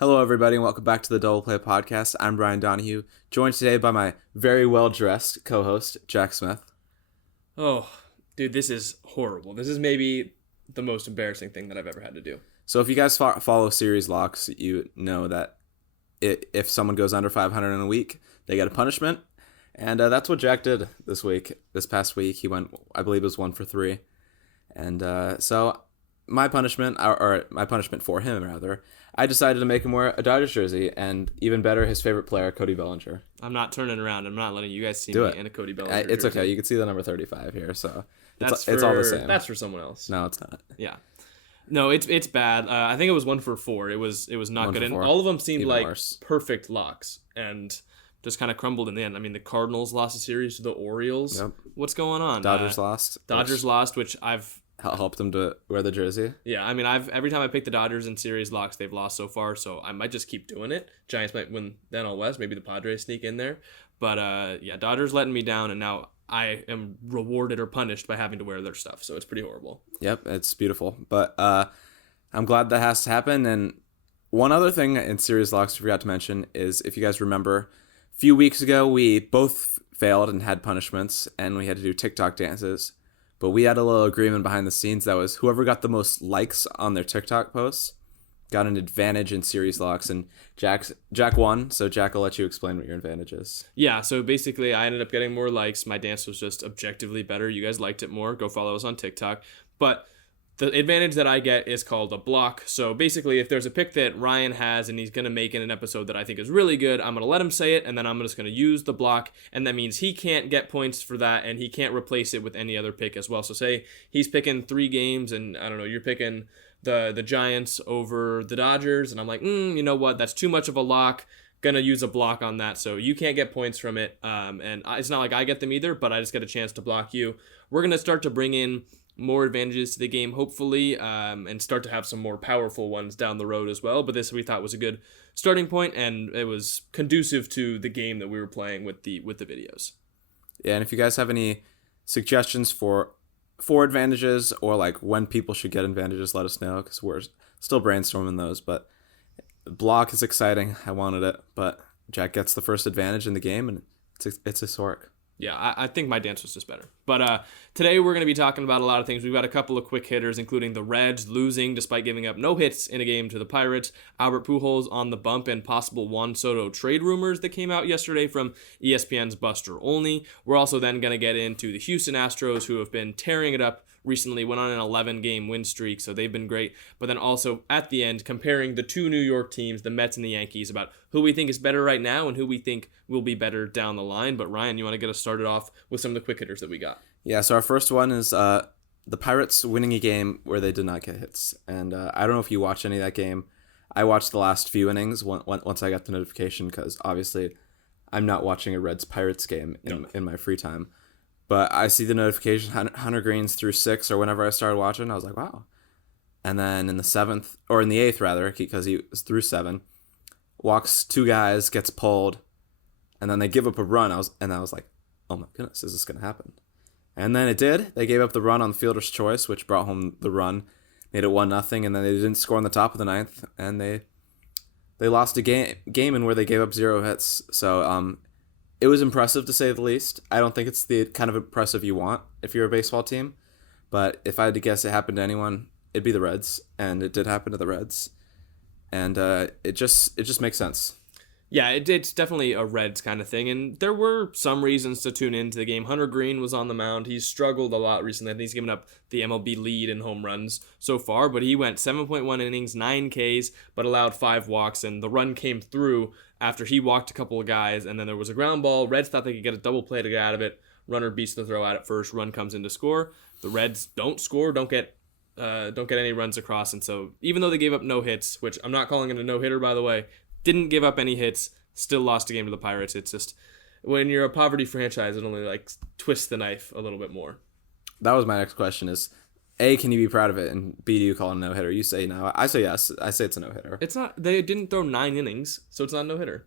Hello, everybody, and welcome back to the Double Play Podcast. I'm Brian Donahue, joined today by my very well-dressed co-host, Jack Smith. Oh, dude, this is horrible. This is maybe the most embarrassing thing that I've ever had to do. So if you guys follow series locks, you know that if someone goes under 500 in a week, they get a punishment, and that's what Jack did this week. This past week, he went, I believe it was 1 for 3, and so my punishment, or my punishment for him, rather, I decided to make him wear a Dodgers jersey, and even better, his favorite player, Cody Bellinger. I'm not turning around. I'm not letting you guys see Do me it. in a Cody Bellinger It's jersey. okay. You can see the number 35 here, so It's all the same. That's for someone else. No, it's not. Yeah. No, it's bad. I think it was 1 for 4. It was not 1 good. for And 4. all of them seemed Even like worse. perfect locks and just kind of crumbled in the end. I mean, the Cardinals lost a series to the Orioles. Yep. What's going on? Dodgers lost. Dodgers lost, which I've... Helped them to wear the jersey. Yeah, I mean, every time I pick the Dodgers in series locks, they've lost so far, so I might just keep doing it. Giants might win then all West. Maybe the Padres sneak in there. But, yeah, Dodgers letting me down, and now I am rewarded or punished by having to wear their stuff, so it's pretty horrible. Yep, it's beautiful. But I'm glad that has to happen. And one other thing in series locks I forgot to mention is, if you guys remember, a few weeks ago, we both failed and had punishments, and we had to do TikTok dances. But we had a little agreement behind the scenes that was whoever got the most likes on their TikTok posts got an advantage in series locks, and Jack won, so Jack will let you explain what your advantage is. Yeah, so basically I ended up getting more likes. My dance was just objectively better. You guys liked it more. Go follow us on TikTok. But the advantage that I get is called a block. So basically, if there's a pick that Ryan has and he's going to make in an episode that I think is really good, I'm going to let him say it, and then I'm just going to use the block, and that means he can't get points for that, and he can't replace it with any other pick as well. So say he's picking 3 games, and I don't know, you're picking the Giants over the Dodgers, and I'm like, you know what, that's too much of a lock. Gonna use a block on that, so you can't get points from it, and it's not like I get them either, but I just get a chance to block you. We're going to start to bring in more advantages to the game, hopefully, and start to have some more powerful ones down the road as well. But this we thought was a good starting point, and it was conducive to the game that we were playing with the videos. Yeah, and if you guys have any suggestions for advantages or like when people should get advantages, let us know, because we're still brainstorming those. But block is exciting. I wanted it, but Jack gets the first advantage in the game, and it's historic. Yeah, I think my dance was just better. But today we're going to be talking about a lot of things. We've got a couple of quick hitters, including the Reds losing despite giving up no hits in a game to the Pirates, Albert Pujols on the bump, and possible Juan Soto trade rumors that came out yesterday from ESPN's Buster Olney. We're also then going to get into the Houston Astros, who have been tearing it up recently, went on an 11-game win streak, so they've been great. But then also at the end, comparing the 2 New York teams, the Mets and the Yankees, about who we think is better right now and who we think will be better down the line. But Ryan, you want to get us started off with some of the quick hitters that we got? Yeah, so our first one is the Pirates winning a game where they did not get hits. And I don't know if you watched any of that game. I watched the last few innings once I got the notification, because obviously I'm not watching a Reds-Pirates game in my free time. But I see the notification, Hunter Green's through 6, or whenever I started watching, I was like, wow. And then in the 7th, or in the 8th rather, because he was through 7, walks 2 guys, gets pulled, and then they give up a run. I was like, oh my goodness, is this going to happen? And then it did. They gave up the run on the fielder's choice, which brought home the run, made it 1-0, and then they didn't score in the top of the 9th, and they lost a game in where they gave up 0 hits. So it was impressive, to say the least. I don't think it's the kind of impressive you want if you're a baseball team, but if I had to guess it happened to anyone, it'd be the Reds, and it did happen to the Reds, and it just makes sense. Yeah, it's definitely a Reds kind of thing, and there were some reasons to tune into the game. Hunter Green was on the mound. He's struggled a lot recently. I think he's given up the MLB lead in home runs so far, but he went 7.1 innings, 9 Ks, but allowed 5 walks, and the run came through after he walked a couple of guys, and then there was a ground ball. Reds thought they could get a double play to get out of it. Runner beats the throw out at first. Run comes in to score. The Reds don't score, don't get any runs across, and so even though they gave up no hits, which I'm not calling it a no-hitter, by the way, didn't give up any hits, still lost a game to the Pirates. It's just, when you're a poverty franchise, it only like twists the knife a little bit more. That was my next question is, A, can you be proud of it? And B, do you call it a no-hitter? You say no. I say yes. I say it's a no-hitter. It's not, they didn't throw 9 innings, so it's not a no-hitter.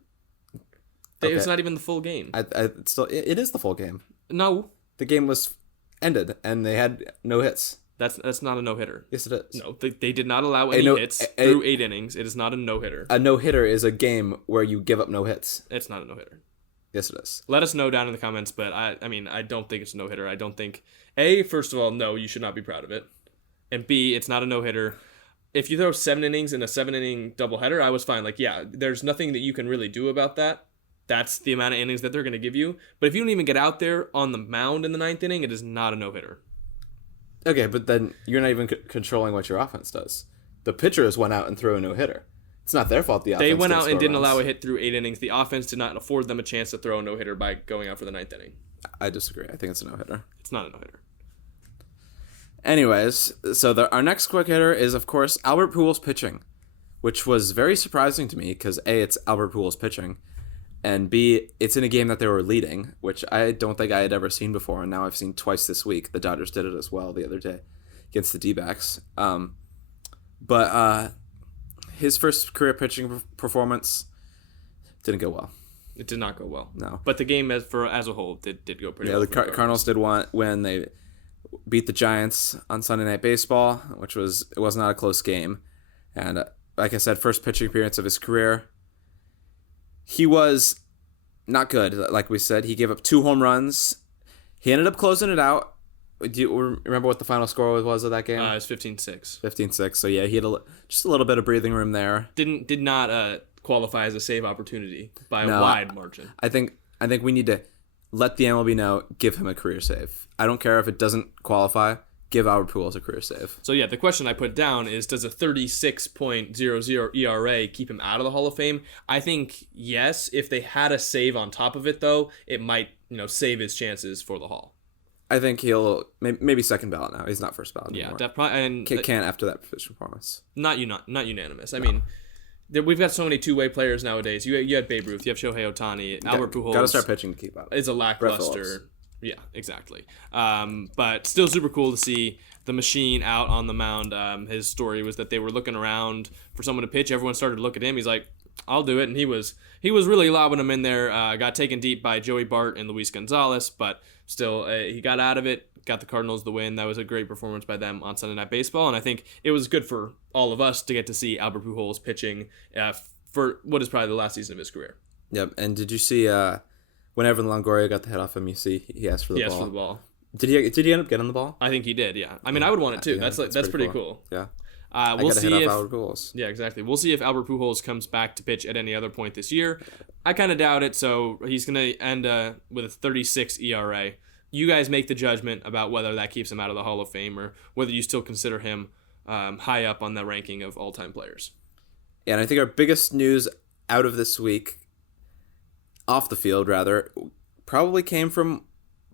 Okay. It's not even the full game. It is the full game. No. The game was ended, and they had no hits. That's not a no-hitter. Yes, it is. No, they did not allow any hits through 8 innings. It is not a no-hitter. A no-hitter is a game where you give up no hits. It's not a no-hitter. Yes, it is. Let us know down in the comments, but I mean, I don't think it's a no-hitter. I don't think, A, first of all, no, you should not be proud of it. And B, it's not a no-hitter. If you throw 7 innings in a 7-inning doubleheader, I was fine. Like, yeah, there's nothing that you can really do about that. That's the amount of innings that they're going to give you. But if you don't even get out there on the mound in the 9th inning, it is not a no-hitter. Okay, but then you're not even controlling what your offense does. The pitchers went out and threw a no-hitter. It's not their fault the offense They went out and didn't runs. allow a hit through 8 innings. The offense did not afford them a chance to throw a no-hitter by going out for the 9th inning. I disagree. I think it's a no-hitter. It's not a no-hitter. Anyways, so our next quick hitter is, of course, Albert Pujols pitching, which was very surprising to me because, A, it's Albert Pujols pitching, and B, it's in a game that they were leading, which I don't think I had ever seen before, and now I've seen twice this week. The Dodgers did it as well the other day against the D-backs. But his first career pitching performance didn't go well. It did not go well. No. But the game as a whole did go pretty well. Yeah, the Cardinals did win. They beat the Giants on Sunday Night Baseball, which was not a close game. And like I said, first pitching appearance of his career. He was not good. Like we said, he gave up 2 home runs. He ended up closing it out. Do you remember what the final score was of that game? It was 15-6. 15-6. So yeah, he had just a little bit of breathing room there. Did not qualify as a save opportunity by a wide margin. I think we need to let the MLB know, give him a career save. I don't care if it doesn't qualify. Give Albert Pujols a career save. So yeah, the question I put down is, does a 36.00 ERA keep him out of the Hall of Fame? I think yes. If they had a save on top of it, though, it might save his chances for the Hall. I think he'll maybe second ballot now. He's not first ballot anymore. Yeah, and can't after that performance. Not unanimous. I mean, we've got so many two-way players nowadays. You had Babe Ruth, you have Shohei Ohtani, Albert Pujols. Got to start pitching to keep up. Is a lackluster. Yeah, exactly. But still super cool to see the machine out on the mound. His story was that they were looking around for someone to pitch. Everyone started to look at him. He's like, I'll do it. And he was really lobbing him in there. Got taken deep by Joey Bart and Luis Gonzalez, but still he got out of it, got the Cardinals the win. That was a great performance by them on Sunday Night Baseball. And I think it was good for all of us to get to see Albert Pujols pitching for what is probably the last season of his career. Yep. And did you see when Evan Longoria got the hit off him, you see he asked for the ball. He asked for the ball. Did he end up getting the ball? I think he did, yeah. I mean, I would want it too. Yeah, that's pretty cool. Yeah. We'll see if Albert Pujols. Yeah, exactly. We'll see if Albert Pujols comes back to pitch at any other point this year. I kind of doubt it, so he's going to end with a 36 ERA. You guys make the judgment about whether that keeps him out of the Hall of Fame or whether you still consider him high up on the ranking of all-time players. Yeah, and I think our biggest news out of this week, off the field rather, probably came from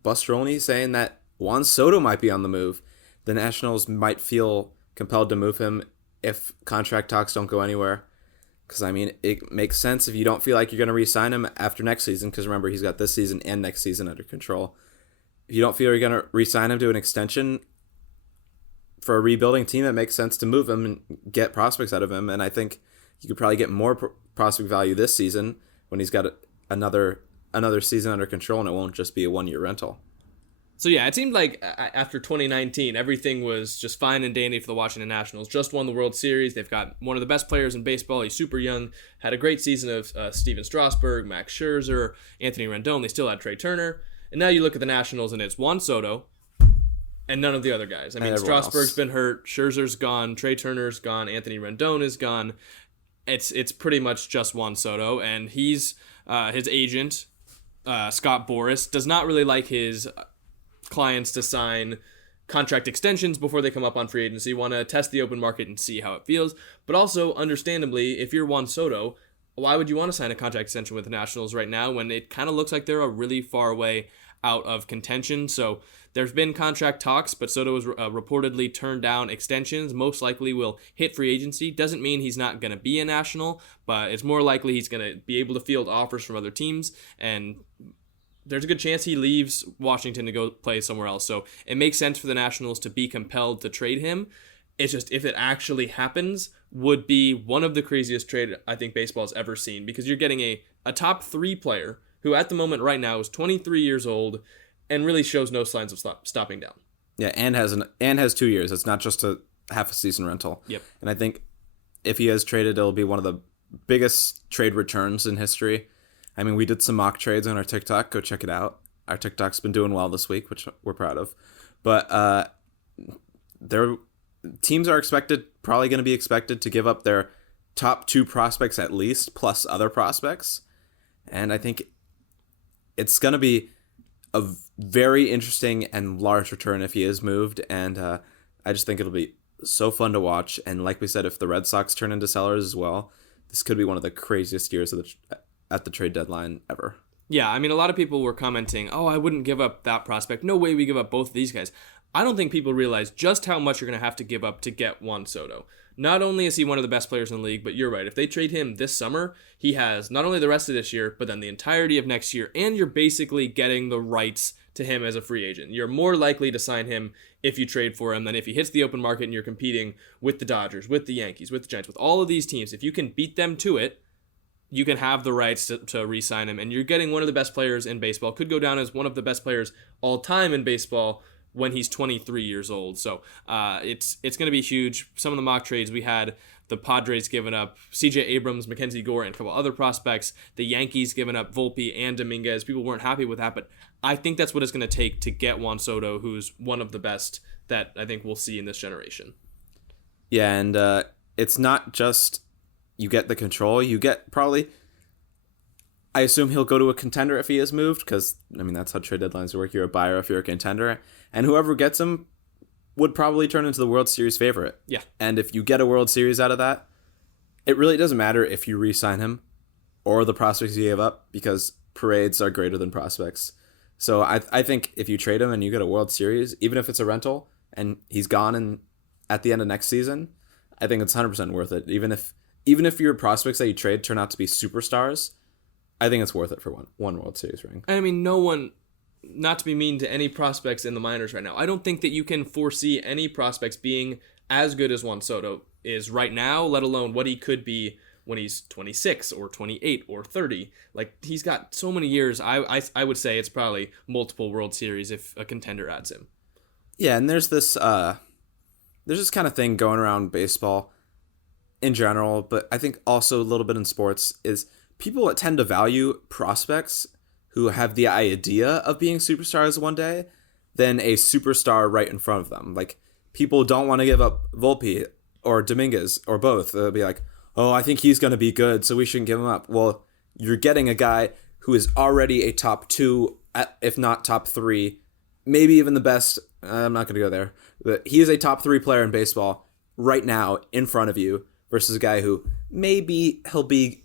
Bustroni saying that Juan Soto might be on the move. The Nationals might feel compelled to move him if contract talks don't go anywhere. Because, I mean, it makes sense if you don't feel like you're going to re-sign him after next season, because remember, he's got this season and next season under control. If you don't feel you're going to re-sign him to an extension for a rebuilding team, it makes sense to move him and get prospects out of him. And I think you could probably get more prospect value this season when he's got another season under control, and it won't just be a one-year rental. So yeah, it seemed like after 2019, everything was just fine and dandy for the Washington Nationals. Just won the World Series. They've got one of the best players in baseball. He's super young. Had a great season of Steven Strasburg, Max Scherzer, Anthony Rendon. They still had Trey Turner. And now you look at the Nationals, and it's Juan Soto and none of the other guys. I mean, Strasburg's been hurt. Scherzer's gone. Trey Turner's gone. Anthony Rendon is gone. It's pretty much just Juan Soto, and he's his agent, Scott Boras, does not really like his clients to sign contract extensions before they come up on free agency. Want to test the open market and see how it feels. But also, understandably, if you're Juan Soto, why would you want to sign a contract extension with the Nationals right now when it kind of looks like they're a really far way out of contention? So there's been contract talks, but Soto has reportedly turned down extensions. Most likely will hit free agency. Doesn't mean he's not going to be a National, but it's more likely he's going to be able to field offers from other teams, and there's a good chance he leaves Washington to go play somewhere else. So it makes sense for the Nationals to be compelled to trade him. It's just, if it actually happens, would be one of the craziest trade I think baseball has ever seen, because you're getting a top 3 player who at the moment right now is 23 years old and really shows no signs of stopping down. Yeah, and has 2 years. It's not just a half a season rental. Yep. And I think if he is traded, it'll be one of the biggest trade returns in history. I mean, we did some mock trades on our TikTok. Go check it out. Our TikTok's been doing well this week, which we're proud of. But their teams are probably going to be expected to give up their top 2 prospects at least, plus other prospects. And I think it's going to be a very interesting and large return if he is moved. And I just think it'll be so fun to watch. And like we said, if the Red Sox turn into sellers as well, this could be one of the craziest years at the trade deadline ever. Yeah, I mean, a lot of people were commenting, oh, I wouldn't give up that prospect. No way we give up both of these guys. I don't think people realize just how much you're going to have to give up to get Juan Soto. Not only is he one of the best players in the league, but you're right. If they trade him this summer, he has not only the rest of this year, but then the entirety of next year, and you're basically getting the rights to him as a free agent. You're more likely to sign him if you trade for him than if he hits the open market and you're competing with the Dodgers, with the Yankees, with the Giants, with all of these teams. If you can beat them to it, you can have the rights to re-sign him, and you're getting one of the best players in baseball. Could go down as one of the best players all time in baseball when he's 23 years old. So it's going to be huge. Some of the mock trades we had, the Padres giving up C.J. Abrams, Mackenzie Gore, and a couple other prospects. The Yankees giving up Volpe and Dominguez. People weren't happy with that, but I think that's what it's going to take to get Juan Soto, who's one of the best that I think we'll see in this generation. Yeah, and it's not just you get the control. You get probably, I assume he'll go to a contender if he is moved, because, I mean, that's how trade deadlines work. You're a buyer if you're a contender. And whoever gets him would probably turn into the World Series favorite. Yeah. And if you get a World Series out of that, it really doesn't matter if you re-sign him or the prospects you gave up, because parades are greater than prospects. So I think if you trade him and you get a World Series, even if it's a rental and he's gone at the end of next season, I think it's 100% worth it. Even if your prospects that you trade turn out to be superstars, I think it's worth it for one World Series ring. I mean, no one, not to be mean to any prospects in the minors right now, I don't think that you can foresee any prospects being as good as Juan Soto is right now, let alone what he could be when he's 26 or 28 or 30. Like, he's got so many years. I would say it's probably multiple World Series if a contender adds him. Yeah, and there's this kind of thing going around baseball in general, but I think also a little bit in sports, is people that tend to value prospects who have the idea of being superstars one day than a superstar right in front of them. Like, people don't want to give up Volpe or Dominguez or both. They'll be like, oh, I think he's going to be good, so we shouldn't give him up. Well, you're getting a guy who is already a top 2, if not top 3, maybe even the best. I'm not going to go there. But he is a top 3 player in baseball right now in front of you versus a guy who maybe he'll be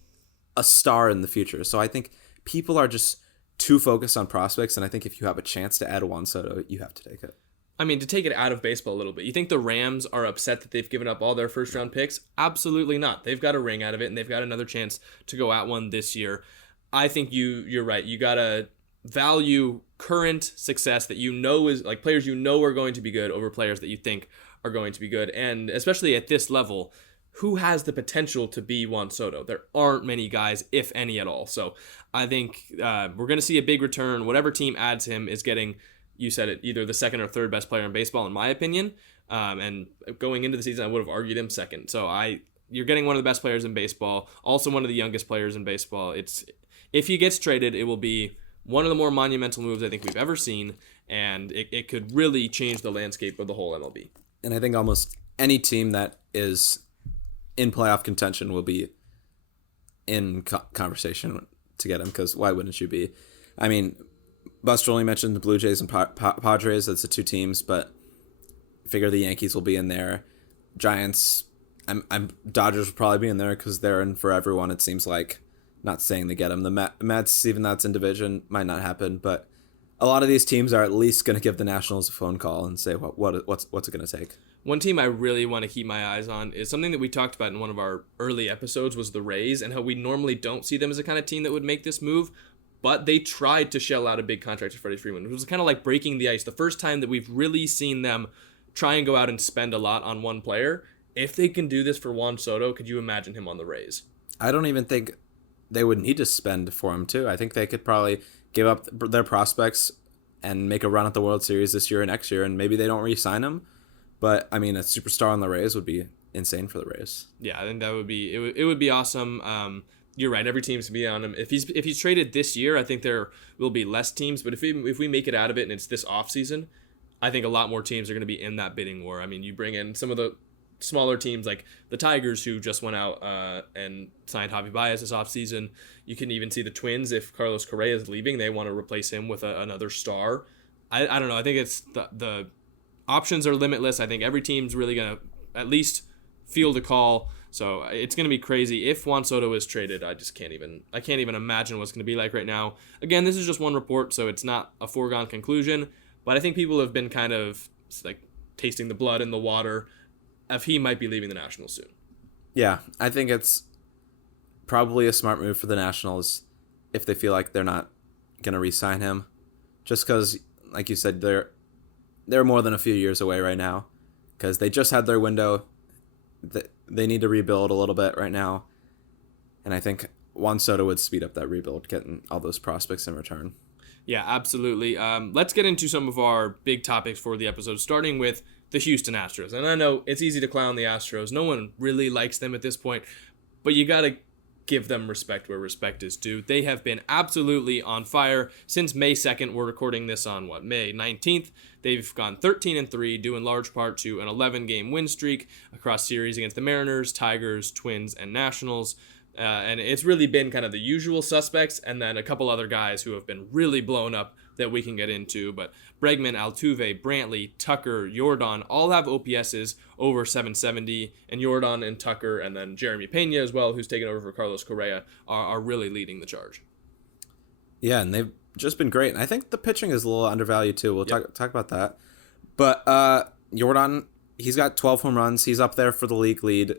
a star in the future. So I think people are just too focused on prospects, and I think if you have a chance to add Juan Soto, you have to take it. I mean, to take it out of baseball a little bit, you think the Rams are upset that they've given up all their first-round picks? Absolutely not. They've got a ring out of it, and they've got another chance to go at one this year. I think you're right. You got to value current success that you know is, like, players you know are going to be good over players that you think are going to be good. And especially at this level, who has the potential to be Juan Soto? There aren't many guys, if any at all. So I think we're going to see a big return. Whatever team adds him is getting, you said it, either the second or third best player in baseball, in my opinion. And going into the season, I would have argued him second. So you're getting one of the best players in baseball, also one of the youngest players in baseball. If he gets traded, it will be one of the more monumental moves I think we've ever seen, and it could really change the landscape of the whole MLB. And I think almost any team that is in playoff contention will be in conversation to get him, because why wouldn't you be? I mean, Buster only mentioned the Blue Jays and Padres. That's the 2 teams, but I figure the Yankees will be in there. Giants, Dodgers will probably be in there because they're in for everyone, it seems like. Not saying they get them. The Mets, even that's in division, might not happen, but a lot of these teams are at least going to give the Nationals a phone call and say, what's it going to take? One team I really want to keep my eyes on is something that we talked about in one of our early episodes, was the Rays, and how we normally don't see them as a kind of team that would make this move, but they tried to shell out a big contract to Freddie Freeman. It was kind of like breaking the ice. The first time that we've really seen them try and go out and spend a lot on one player. If they can do this for Juan Soto, could you imagine him on the Rays? I don't even think they would need to spend for him, too. I think they could probably give up their prospects and make a run at the World Series this year or next year, and maybe they don't re-sign him. But I mean, a superstar on the Rays would be insane for the Rays. Yeah, I think that would be it would be awesome. You're right. Every team's gonna be on him. If he's traded this year, I think there will be less teams. But if we make it out of it and it's this off season, I think a lot more teams are gonna be in that bidding war. I mean, you bring in some of the smaller teams like the Tigers, who just went out and signed Javi Baez this offseason. You can even see the Twins. If Carlos Correa is leaving, they want to replace him with another star. I don't know. I think it's the options are limitless. I think every team's really going to at least field a call. So it's going to be crazy. If Juan Soto is traded, I can't even imagine what's going to be like right now. Again, this is just one report, so it's not a foregone conclusion. But I think people have been kind of like tasting the blood in the water if he might be leaving the Nationals soon. Yeah, I think it's probably a smart move for the Nationals if they feel like they're not going to re-sign him. Just because, like you said, they're more than a few years away right now because they just had their window. They need to rebuild a little bit right now. And I think Juan Soto would speed up that rebuild, getting all those prospects in return. Yeah, absolutely. Let's get into some of our big topics for the episode, starting with the Houston Astros. And I know it's easy to clown the Astros. No one really likes them at this point, but you got to give them respect where respect is due. They have been absolutely on fire since May 2nd. We're recording this on May 19th. They've gone 13-3, due in large part to an 11-game win streak across series against the Mariners, Tigers, Twins, and Nationals. And it's really been kind of the usual suspects and then a couple other guys who have been really blown up that we can get into. But Bregman, Altuve, Brantley, Tucker, Yordan all have OPSs over 770. And Yordan and Tucker and then Jeremy Pena as well, who's taken over for Carlos Correa, are really leading the charge. Yeah, and they've just been great. And I think the pitching is a little undervalued too. We'll talk about that. But Yordan, he's got 12 home runs. He's up there for the league lead.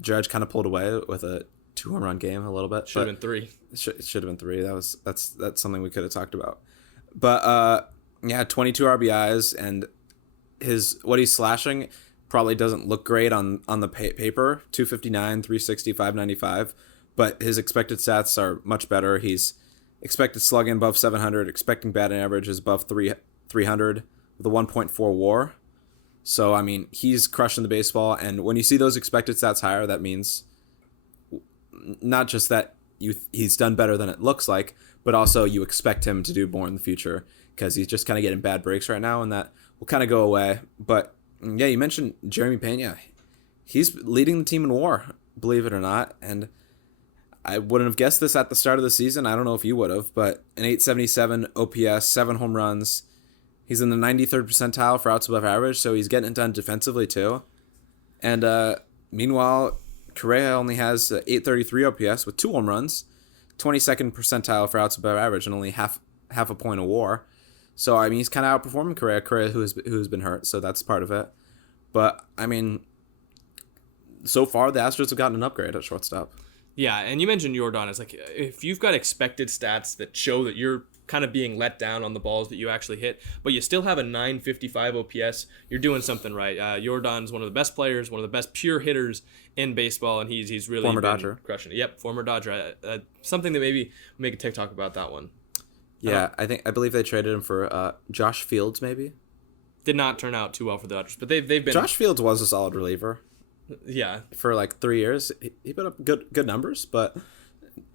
Judge kind of pulled away with a 2 home run game a little bit. Should have been 3. Should have been 3. That's something we could have talked about. But yeah, 22 RBIs, and what he's slashing probably doesn't look great on the paper. 259, 360, 595, but his expected stats are much better. He's expected slugging above 700, expecting batting average is above 300 with a 1.4 WAR. So I mean, he's crushing the baseball, and when you see those expected stats higher, that means not just that he's done better than it looks like, but also you expect him to do more in the future because he's just kind of getting bad breaks right now, and that will kind of go away. But yeah, you mentioned Jeremy Pena. He's leading the team in WAR, believe it or not, and I wouldn't have guessed this at the start of the season. I don't know if you would have, but an 877 OPS, 7 home runs. He's in the 93rd percentile for outs above average, so he's getting it done defensively too. And meanwhile, Correa only has 833 OPS with 2 home runs, 22nd percentile for outs above average, and only half a point of WAR. So I mean, he's kind of outperforming Correa, who's been hurt, so that's part of it. But I mean, so far the Astros have gotten an upgrade at shortstop. Yeah, and you mentioned Yordan. It's like if you've got expected stats that show that you're kind of being let down on the balls that you actually hit, but you still have a 955 OPS, you're doing something right. Yordan's one of the best players, one of the best pure hitters in baseball, and he's really former been Dodger. Crushing it. Yep, former Dodger. Something that maybe make a TikTok about that one. Yeah, I believe they traded him for Josh Fields, maybe. Did not turn out too well for the Dodgers, but they've been. Josh Fields was a solid reliever. Yeah, for like 3 years, he put up good numbers, but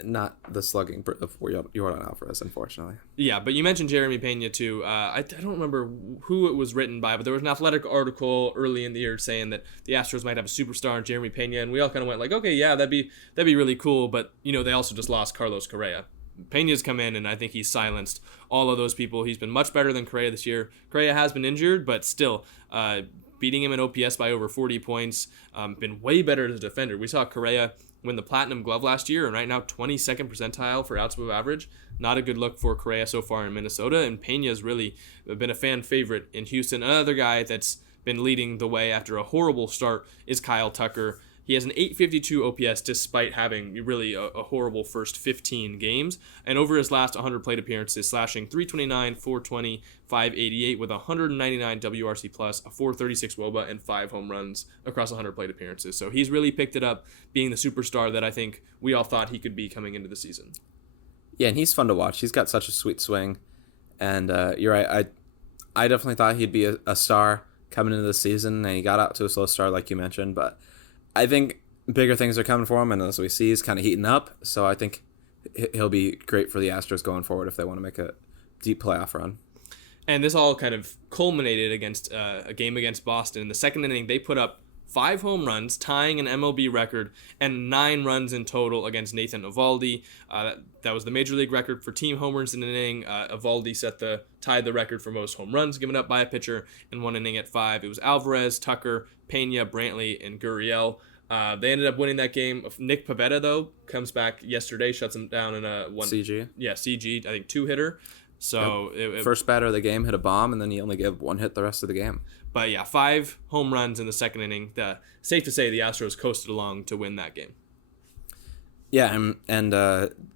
not the slugging of Yordan Alvarez, unfortunately. Yeah, but you mentioned Jeremy Pena too. I don't remember who it was written by, but there was an Athletic article early in the year saying that the Astros might have a superstar in Jeremy Pena, and we all kind of went like, okay, yeah, that'd be really cool. But they also just lost Carlos Correa. Pena's come in, and I think he's silenced all of those people. He's been much better than Correa this year. Correa has been injured, but still, beating him in OPS by over 40 points. Been way better as a defender. We saw Correa win the Platinum Glove last year, and right now 22nd percentile for outs above average. Not a good look for Correa so far in Minnesota, and Pena's really been a fan favorite in Houston. Another guy that's been leading the way after a horrible start is Kyle Tucker. He has an 852 OPS despite having really a horrible first 15 games. And over his last 100 plate appearances, slashing 329, 420, 588 with 199 WRC+, a 436 WOBA, and 5 home runs across 100 plate appearances. So he's really picked it up, being the superstar that I think we all thought he could be coming into the season. Yeah, and he's fun to watch. He's got such a sweet swing. And you're right. I definitely thought he'd be a star coming into the season, and he got out to a slow start, like you mentioned. But I think bigger things are coming for him, and as we see, he's kind of heating up. So I think he'll be great for the Astros going forward if they want to make a deep playoff run. And this all kind of culminated against a game against Boston. In the second inning, they put up 5 home runs, tying an MLB record, and 9 runs in total against Nathan Eovaldi. That was the major league record for team homers in an inning. Eovaldi tied the record for most home runs given up by a pitcher in one inning at 5. It was Alvarez, Tucker, Pena, Brantley, and Gurriel. They ended up winning that game. Nick Pivetta, though, comes back yesterday, shuts him down in a one. CG. Yeah, CG, I think 2-hitter. So yep. First batter of the game hit a bomb, and then he only gave 1 hit the rest of the game. But yeah, 5 home runs in the second inning. Safe to say the Astros coasted along to win that game. Yeah, and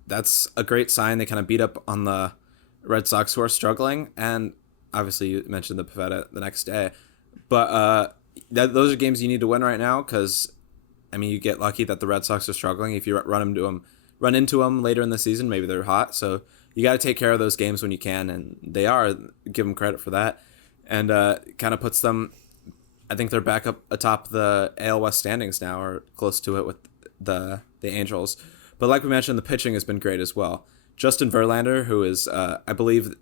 that's a great sign. They kind of beat up on the Red Sox, who are struggling, and obviously you mentioned the Pivetta the next day. But those are games you need to win right now because, I mean, you get lucky that the Red Sox are struggling. If you run into them later in the season, maybe they're hot. So you got to take care of those games when you can, and they are. Give them credit for that. And kind of puts them, I think they're back up atop the AL West standings now, or close to it with the Angels. But like we mentioned, the pitching has been great as well. Justin Verlander, who is, I believe,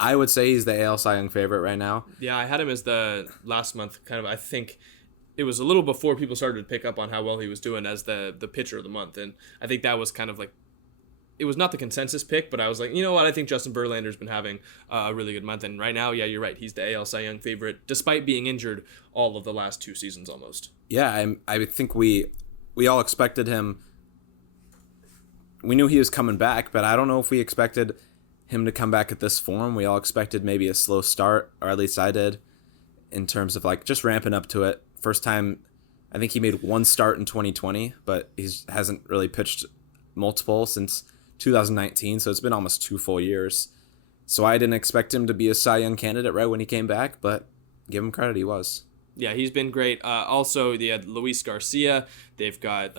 I would say he's the AL Cy Young favorite right now. Yeah, I had him as the last month, kind of, I think it was a little before people started to pick up on how well he was doing as the pitcher of the month. And I think that was kind of like, it was not the consensus pick, but I was like, you know what? I think Justin Verlander's been having a really good month. And right now, yeah, you're right. He's the AL Cy Young favorite, despite being injured all of the last 2 seasons almost. Yeah, I think we all expected him. We knew he was coming back, but I don't know if we expected him to come back at this form. We all expected maybe a slow start, or at least I did, in terms of like just ramping up to it. First time, I think he made 1 start in 2020, but he hasn't really pitched multiple since 2019, so it's been almost 2 full years. So I didn't expect him to be a Cy Young candidate right when he came back, but give him credit, he was. Yeah, he's been great. Also, they had Luis Garcia. They've got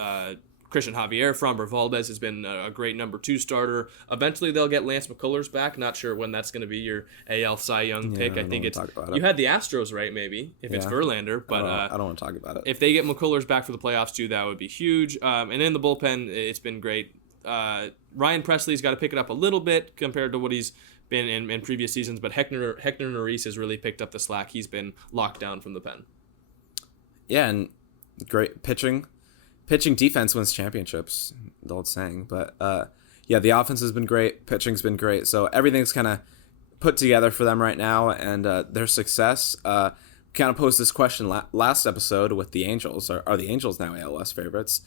Christian Javier. Framber Valdez has been a great number 2 starter. Eventually, they'll get Lance McCullers back. Not sure when that's going to be your AL Cy Young pick. I think it's you had the Astros right, maybe if it's Verlander, but I don't want to talk about it. If they get McCullers back for the playoffs too, that would be huge. And in the bullpen, it's been great. Ryan Presley's got to pick it up a little bit compared to what he's been in previous seasons, but Hector Neris has really picked up the slack. He's been locked down from the pen. Yeah, and great pitching. Pitching defense wins championships, the old saying. But yeah, the offense has been great. Pitching's been great. So everything's kind of put together for them right now, and their success. Kind of posed this question last episode with the Angels. Are the Angels now AL West favorites?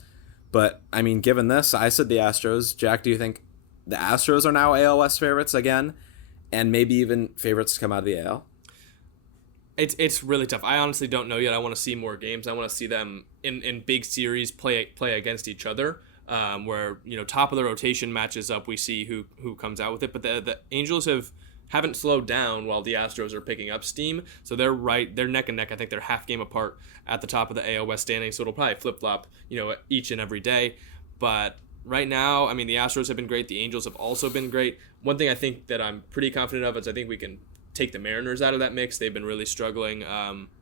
But, I mean, given this, I said the Astros. Jack, do you think the Astros are now AL West favorites again? And maybe even favorites to come out of the AL? It's really tough. I honestly don't know yet. I want to see more games. I want to see them in big series play against each other, where, you know, top of the rotation matches up. We see who comes out with it. But the Angels haven't slowed down while the Astros are picking up steam. So they're neck and neck. I think they're half game apart at the top of the AL West standing. So it'll probably flip-flop, you know, each and every day. But right now, I mean, the Astros have been great. The Angels have also been great. One thing I think that I'm pretty confident of is I think we can take the Mariners out of that mix. They've been really struggling,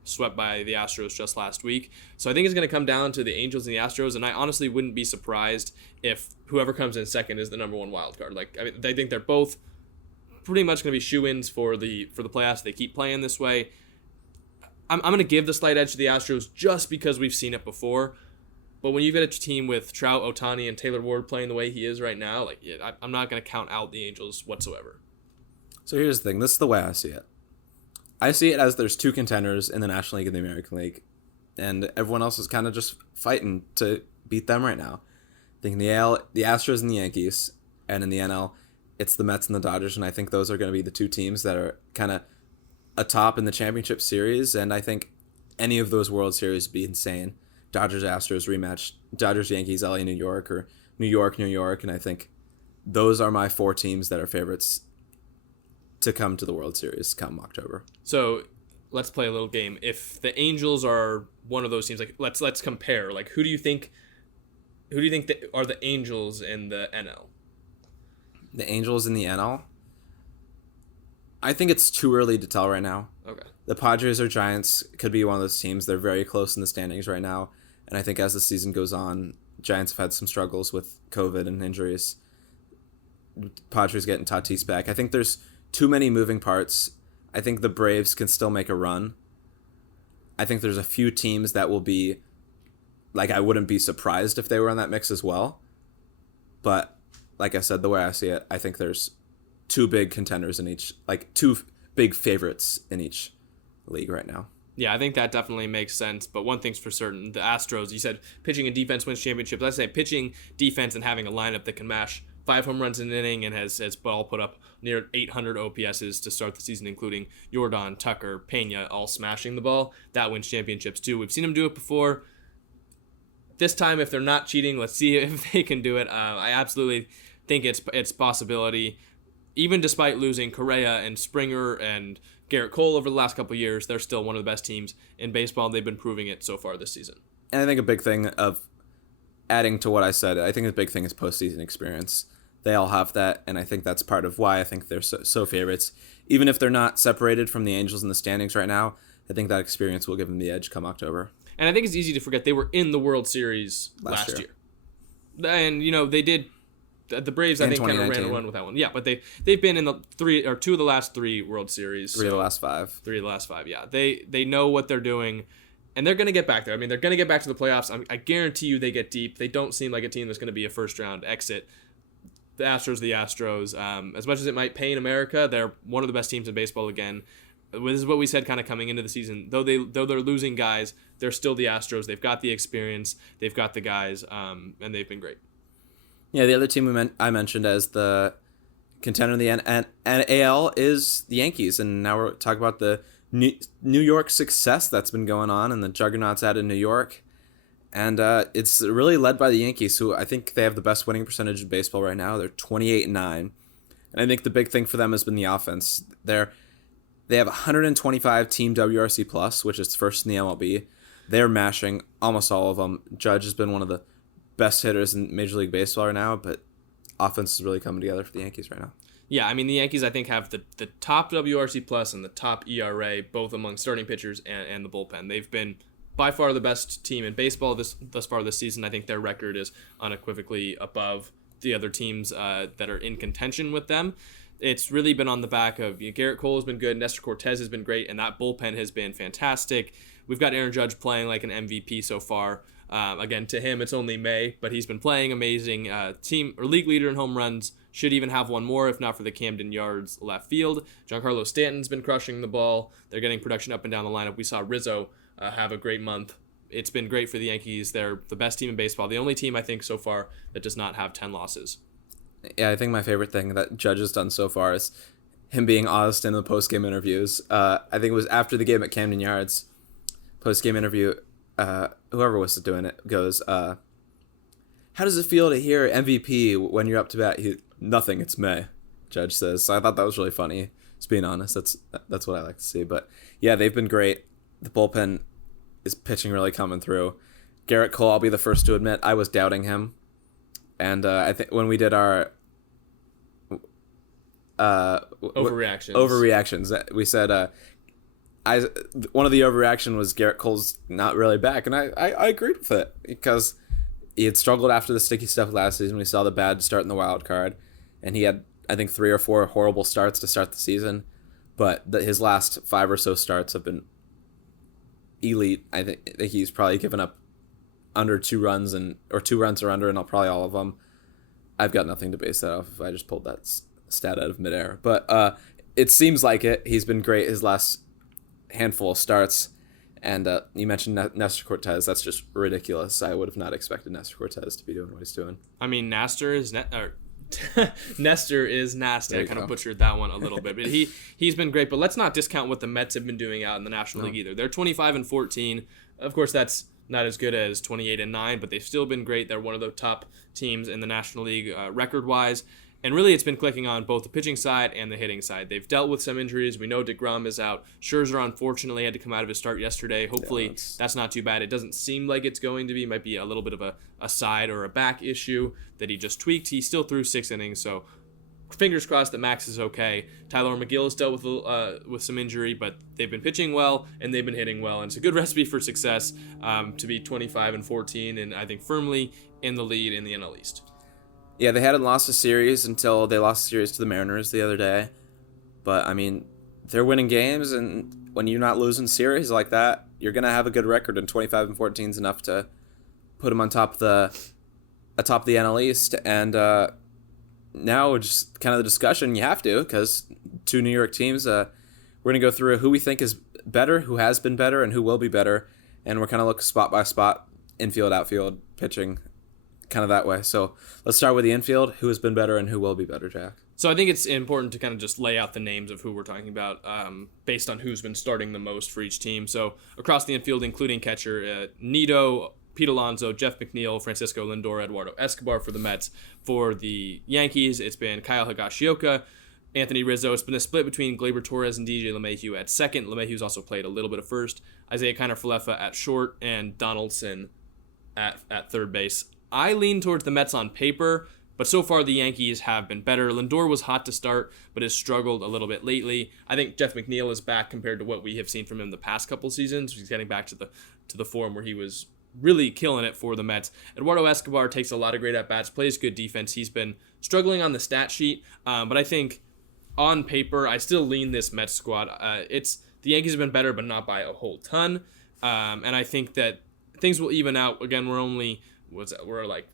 swept by the Astros just last week. So I think it's going to come down to the Angels and the Astros, and I honestly wouldn't be surprised if whoever comes in second is the number 1 wild card. Like, I mean, I think they're both pretty much going to be shoo-ins for the playoffs. They keep playing this way. I'm going to give the slight edge to the Astros just because we've seen it before. But when you get a team with Trout, Ohtani, and Taylor Ward playing the way he is right now, like, yeah, I'm not going to count out the Angels whatsoever. So here's the thing. This is the way I see it. I see it as there's 2 contenders in the National League and the American League, and everyone else is kind of just fighting to beat them right now. I think in the AL, the Astros and the Yankees, and in the NL, it's the Mets and the Dodgers, and I think those are going to be the 2 teams that are kind of atop in the championship series, and I think any of those World Series would be insane. Dodgers-Astros rematch, Dodgers-Yankees, LA, New York, or New York, and I think those are my 4 teams that are favorites to come to the World Series come October. So let's play a little game. If the Angels are one of those teams, like let's compare. Like, who do you think that are the Angels in the NL? The Angels in the NL? I think it's too early to tell right now. Okay. The Padres or Giants could be one of those teams. They're very close in the standings right now. And I think as the season goes on, Giants have had some struggles with COVID and injuries. Padres getting Tatis back. I think there's too many moving parts. I think the Braves can still make a run. I think there's a few teams that will be, like, I wouldn't be surprised if they were in that mix as well. But like I said, the way I see it, I think there's two big contenders in each, like two big favorites in each league right now. Yeah, I think that definitely makes sense. But one thing's for certain, the Astros, you said pitching and defense wins championships. I say pitching, defense, and having a lineup that can mash 5 home runs in an inning and has all put up near 800 OPSs to start the season, including Jordan, Tucker, Pena, all smashing the ball. That wins championships too. We've seen them do it before. This time, if they're not cheating, let's see if they can do it. I absolutely think it's possibility. Even despite losing Correa and Springer and Garrett Cole over the last couple of years, they're still one of the best teams in baseball. They've been proving it so far this season. And I think a big thing of adding to what I said, I think the big thing is postseason experience. They all have that, and I think that's part of why I think they're so favorites. Even if they're not separated from the Angels in the standings right now, I think that experience will give them the edge come October. And I think it's easy to forget they were in the World Series last year. And, they did. The Braves, I think, kind of ran a run with that one. Yeah, but they've been in the 2 of the last 3 World Series. 3 of the last 5. 3 of the last 5, yeah. They know what they're doing, and they're going to get back there. I mean, they're going to get back to the playoffs. I guarantee you they get deep. They don't seem like a team that's going to be a first-round exit. The Astros. As much as it might pain America, they're one of the best teams in baseball again. This is what we said kind of coming into the season. Though they're losing guys, they're still the Astros. They've got the experience. They've got the guys, and they've been great. Yeah, the other team I mentioned as the contender in the NAL is the Yankees, and now we're talking about the New York success that's been going on and the juggernauts out in New York. And it's really led by the Yankees, who I think they have the best winning percentage in baseball right now. They're 28-9. And I think the big thing for them has been the offense. They have 125 team WRC plus, which is first in the MLB. They're mashing almost all of them. Judge has been one of the best hitters in Major League Baseball right now, but offense is really coming together for the Yankees right now. Yeah, I mean, the Yankees, I think, have the top WRC plus and the top ERA, both among starting pitchers and the bullpen. They've been by far the best team in baseball thus far this season. I think their record is unequivocally above the other teams that are in contention with them. It's really been on the back of Garrett Cole has been good, Nestor Cortez has been great, and that bullpen has been fantastic. We've got Aaron Judge playing like an MVP so far. Again, to him, it's only May, but he's been playing amazing. Team or league leader in home runs, should even have one more if not for the Camden Yards left field. Giancarlo Stanton's been crushing the ball. They're getting production up and down the lineup. We saw Rizzo have a great month. It's been great for the Yankees. They're the best team in baseball. The only team I think so far that does not have 10 losses. Yeah, I think my favorite thing that Judge has done so far is him being honest in the post-game interviews. I think it was after the game at Camden Yards, post-game interview, whoever was doing it goes, how does it feel to hear MVP when you're up to bat? Nothing, it's May, Judge says. So I thought that was really funny. Just being honest, that's what I like to see. But yeah, they've been great. The bullpen is pitching really coming through. Garrett Cole, I'll be the first to admit, I was doubting him. And I think when we did our overreactions, we said one of the overreaction was Garrett Cole's not really back, and I agreed with it because he had struggled after the sticky stuff last season. We saw the bad start in the wild card, and he had I think 3 or 4 horrible starts to start the season, but his last 5 or so starts have been elite. I think he's probably given up under 2 runs or 2 runs or under, and probably all of them. I've got nothing to base that off if I just pulled that stat out of midair, but it seems like it. He's been great his last handful of starts, and you mentioned Nestor Cortez. That's just ridiculous. I would have not expected Nestor Cortez to be doing what he's doing. I mean, Nestor is nasty. I kind of butchered that one a little bit, but he's been great. But let's not discount what the Mets have been doing out in the National League either. They're 25-14. Of course, that's not as good as 28-9, but they've still been great. They're one of the top teams in the National League record-wise. And really, it's been clicking on both the pitching side and the hitting side. They've dealt with some injuries. We know DeGrom is out. Scherzer, unfortunately, had to come out of his start yesterday. Hopefully, that's not too bad. It doesn't seem like it's going to be. It might be a little bit of a side or a back issue that he just tweaked. He still threw 6 innings, so fingers crossed that Max is okay. Tyler McGill has dealt with some injury, but they've been pitching well and they've been hitting well, and it's a good recipe for success to be 25-14, and I think firmly in the lead in the NL East. Yeah, they hadn't lost a series until they lost a series to the Mariners the other day. But, I mean, they're winning games, and when you're not losing series like that, you're going to have a good record, and 25-14 is enough to put them on top of the NL East. And now just kind of the discussion, you have to, because two New York teams, we're going to go through who we think is better, who has been better, and who will be better. And we're kind of looking spot by spot, infield, outfield, pitching, kind of that way. So let's start with the infield. Who has been better and who will be better, Jack? So I think it's important to kind of just lay out the names of who we're talking about based on who's been starting the most for each team. So across the infield, including catcher, Nido, Pete Alonso, Jeff McNeil, Francisco Lindor, Eduardo Escobar for the Mets. For the Yankees, it's been Kyle Higashioka, Anthony Rizzo. It's been a split between Gleyber Torres and DJ LeMahieu at second. LeMahieu's also played a little bit of first. Isaiah Kiner-Falefa at short, and Donaldson at third base. I lean towards the Mets on paper, but so far the Yankees have been better. Lindor was hot to start, but has struggled a little bit lately. I think Jeff McNeil is back compared to what we have seen from him the past couple seasons. He's getting back to the form where he was really killing it for the Mets. Eduardo Escobar takes a lot of great at-bats, plays good defense. He's been struggling on the stat sheet, but I think on paper, I still lean this Mets squad. The Yankees have been better, but not by a whole ton, and I think that things will even out. Again, we're like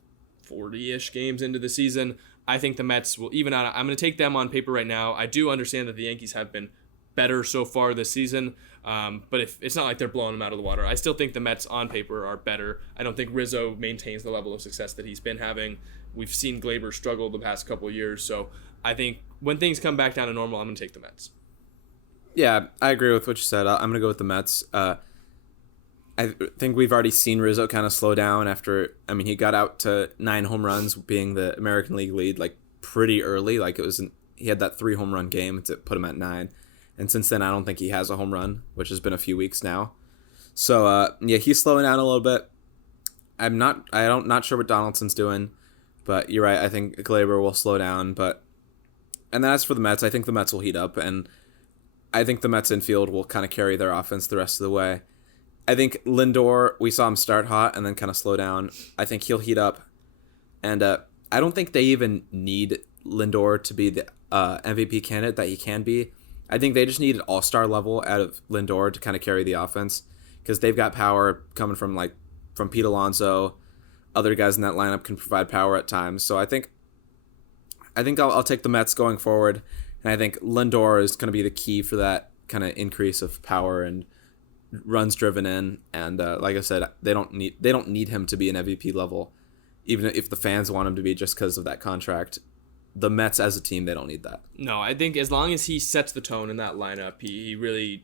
40-ish games into the season. I think the Mets will even out. I'm going to take them on paper right now. I do understand that the Yankees have been better so far this season, but if it's not like they're blowing them out of the water. I still think the Mets on paper are better. I don't think Rizzo maintains the level of success that he's been having. We've seen Gleyber struggle the past couple of years, so I think when things come back down to normal, I'm going to take the Mets. Yeah, I agree with what you said. I'm going to go with the Mets. I think we've already seen Rizzo kind of slow down after, he got out to 9 home runs, being the American League lead, like pretty early. Like he had that 3 home run game to put him at 9. And since then, I don't think he has a home run, which has been a few weeks now. So, he's slowing down a little bit. I'm not sure what Donaldson's doing, but you're right. I think Gleyber will slow down, and then as for the Mets, I think the Mets will heat up, and I think the Mets infield will kind of carry their offense the rest of the way. I think Lindor, we saw him start hot and then kind of slow down. I think he'll heat up. And I don't think they even need Lindor to be the MVP candidate that he can be. I think they just need an all-star level out of Lindor to kind of carry the offense, because they've got power coming from Pete Alonso. Other guys in that lineup can provide power at times. So I think I'll take the Mets going forward. And I think Lindor is going to be the key for that kind of increase of power and runs driven in, and like I said, they don't need him to be an MVP level, even if the fans want him to be just because of that contract. The Mets as a team, they don't need that. No, I think as long as he sets the tone in that lineup, he really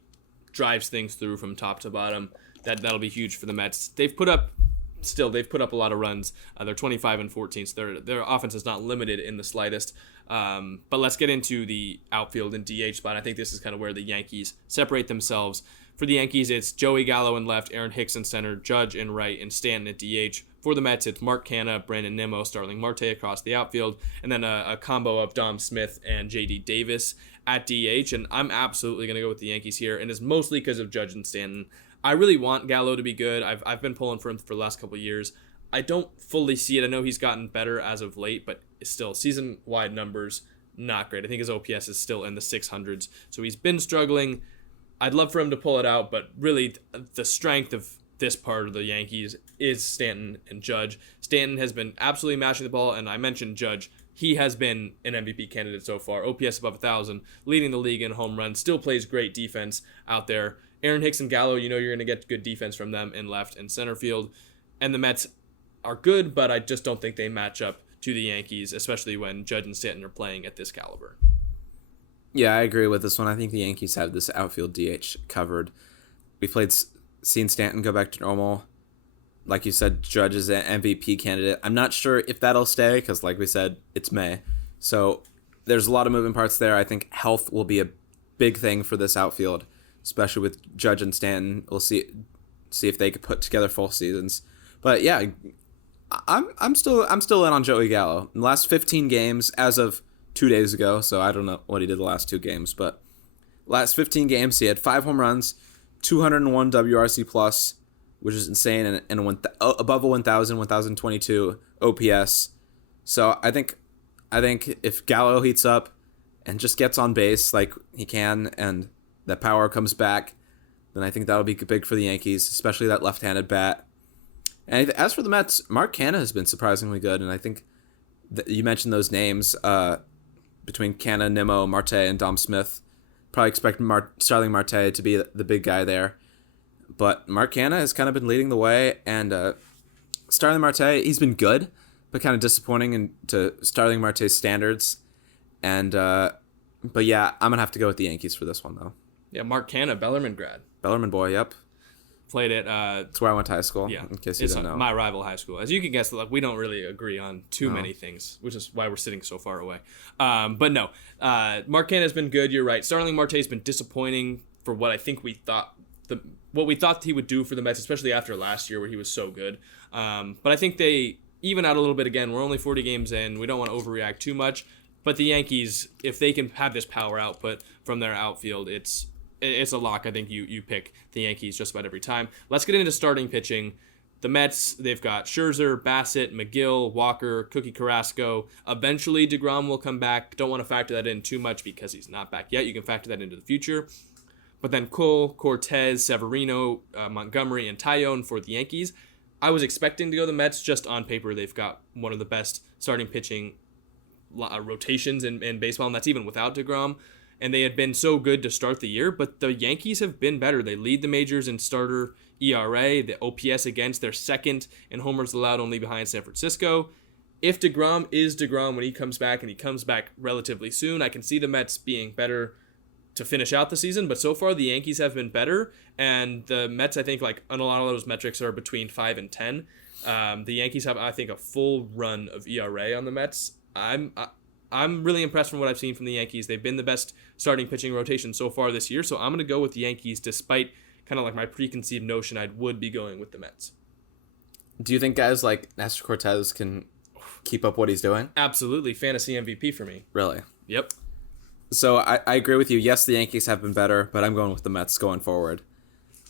drives things through from top to bottom. That'll be huge for the Mets. They've put up a lot of runs. They're 25-14, so their offense is not limited in the slightest. But let's get into the outfield and DH spot. I think this is kind of where the Yankees separate themselves. For the Yankees, it's Joey Gallo in left, Aaron Hicks in center, Judge in right, and Stanton at DH. For the Mets, it's Mark Canha, Brandon Nimmo, Starling Marte across the outfield, and then a combo of Dom Smith and J.D. Davis at DH. And I'm absolutely going to go with the Yankees here, and it's mostly because of Judge and Stanton. I really want Gallo to be good. I've been pulling for him for the last couple of years. I don't fully see it. I know he's gotten better as of late, but still, season-wide numbers, not great. I think his OPS is still in the 600s, so he's been struggling. I'd love for him to pull it out, but really the strength of this part of the Yankees is Stanton and Judge. Stanton has been absolutely mashing the ball, and I mentioned Judge. He has been an MVP candidate so far. OPS above 1,000, leading the league in home runs, still plays great defense out there. Aaron Hicks and Gallo, you're going to get good defense from them in left and center field. And the Mets are good, but I just don't think they match up to the Yankees, especially when Judge and Stanton are playing at this caliber. Yeah, I agree with this one. I think the Yankees have this outfield DH covered. We've seen Stanton go back to normal. Like you said, Judge is an MVP candidate. I'm not sure if that'll stay because, like we said, it's May. So there's a lot of moving parts there. I think health will be a big thing for this outfield, especially with Judge and Stanton. We'll see if they could put together full seasons. But yeah, I'm still in on Joey Gallo. In the last 15 games, as of 2 days ago, so I don't know what he did the last 2 games, but last 15 games he had 5 home runs, 201 WRC plus, which is insane, and above a 1,022 OPS. So I think if Gallo heats up and just gets on base like he can, and that power comes back, then I think that'll be big for the Yankees, especially that left-handed bat. And as for the Mets, Mark Canha has been surprisingly good, and I think you mentioned those names between Canha, Nimmo, Marte, and Dom Smith. Probably expect Starling Marte to be the big guy there. But Mark Canha has kind of been leading the way, and Starling Marte, he's been good, but kind of disappointing into Starling Marte's standards. And but yeah, I'm going to have to go with the Yankees for this one, though. Yeah, Mark Canha, Bellarmine grad. Bellarmine boy, yep. Played at... That's where I went to high school, yeah, in case you didn't know. My rival high school. As you can guess, like, we don't really agree on too many things, which is why we're sitting so far away. But no, Mark Canha has been good, you're right. Starling Marte has been disappointing for what I think we thought... what we thought he would do for the Mets, especially after last year where he was so good. But I think they even out a little bit again. We're only 40 games in. We don't want to overreact too much. But the Yankees, if they can have this power output from their outfield, it's a lock. I think you pick the Yankees just about every time. Let's get into starting pitching. The Mets, they've got Scherzer, Bassett, McGill, Walker, Cookie Carrasco. Eventually, DeGrom will come back. Don't want to factor that in too much because he's not back yet. You can factor that into the future. But then Cole, Cortez, Severino, Montgomery, and Tyone for the Yankees. I was expecting to go the Mets. Just on paper, they've got one of the best starting pitching rotations in baseball, and that's even without DeGrom. And they had been so good to start the year, but the Yankees have been better. They lead the majors in starter ERA, the OPS against. They're second in homers allowed, only behind San Francisco. If DeGrom is DeGrom when he comes back, and he comes back relatively soon, I can see the Mets being better to finish out the season, but so far the Yankees have been better, and the Mets, I think, like on a lot of those metrics, are between 5 and 10. The Yankees have, I think, a full run of ERA on the Mets. I'm really impressed from what I've seen from the Yankees. They've been the best starting pitching rotation so far this year, so I'm going to go with the Yankees despite kind of like my preconceived notion I would be going with the Mets. Do you think guys like Nestor Cortez can keep up what he's doing? Absolutely. Fantasy MVP for me. Really? Yep. So I agree with you. Yes, the Yankees have been better, but I'm going with the Mets going forward.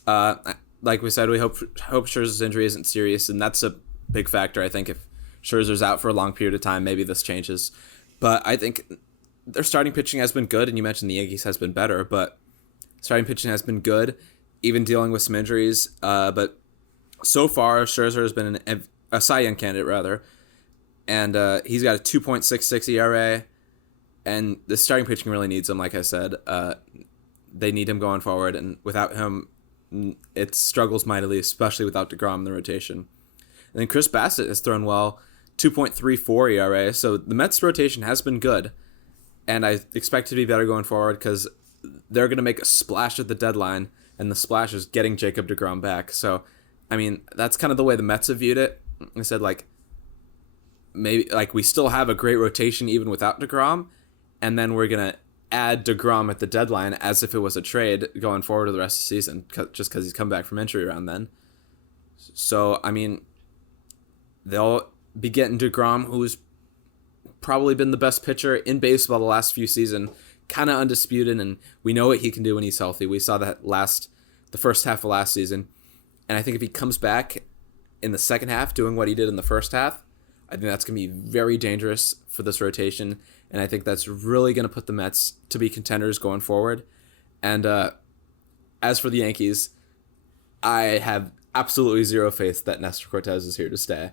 Like we said, we hope Scherzer's injury isn't serious, and that's a big factor. I think if Scherzer's out for a long period of time, maybe this changes. But I think their starting pitching has been good, and you mentioned the Yankees has been better, but starting pitching has been good, even dealing with some injuries. But so far, Scherzer has been a Cy Young candidate, rather, and he's got a 2.66 ERA. And the starting pitching really needs him, like I said. They need him going forward, and without him, it struggles mightily, especially without DeGrom in the rotation. And then Chris Bassett has thrown well, 2.34 ERA, so the Mets' rotation has been good, and I expect it to be better going forward because they're going to make a splash at the deadline, and the splash is getting Jacob DeGrom back. So, I mean, that's kind of the way the Mets have viewed it. I said, like, maybe like we still have a great rotation even without DeGrom, and then we're going to add DeGrom at the deadline as if it was a trade going forward to the rest of the season, just because he's come back from injury around then. So, I mean, they'll be getting DeGrom, who's probably been the best pitcher in baseball the last few seasons, kind of undisputed, and we know what he can do when he's healthy. We saw that the first half of last season, and I think if he comes back in the second half doing what he did in the first half, I think that's going to be very dangerous for this rotation, and I think that's really going to put the Mets to be contenders going forward. And as for the Yankees, I have absolutely zero faith that Nestor Cortez is here to stay.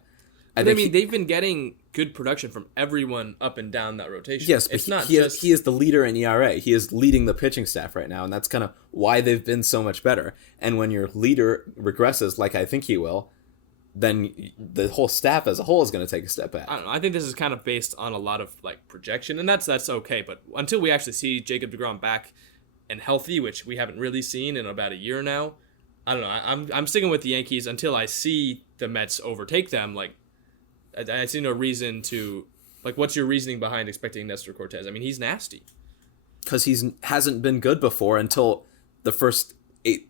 I mean, they've been getting good production from everyone up and down that rotation. Yes, but he is the leader in ERA. He is leading the pitching staff right now, and that's kind of why they've been so much better. And when your leader regresses, like I think he will, then the whole staff as a whole is going to take a step back. I don't know. I think this is kind of based on a lot of like projection, and that's okay. But until we actually see Jacob DeGrom back and healthy, which we haven't really seen in about a year now, I don't know. I'm sticking with the Yankees until I see the Mets overtake them. Like, I see no reason to, like, what's your reasoning behind expecting Nestor Cortez? I mean, he's nasty. Because he hasn't been good before until the first eight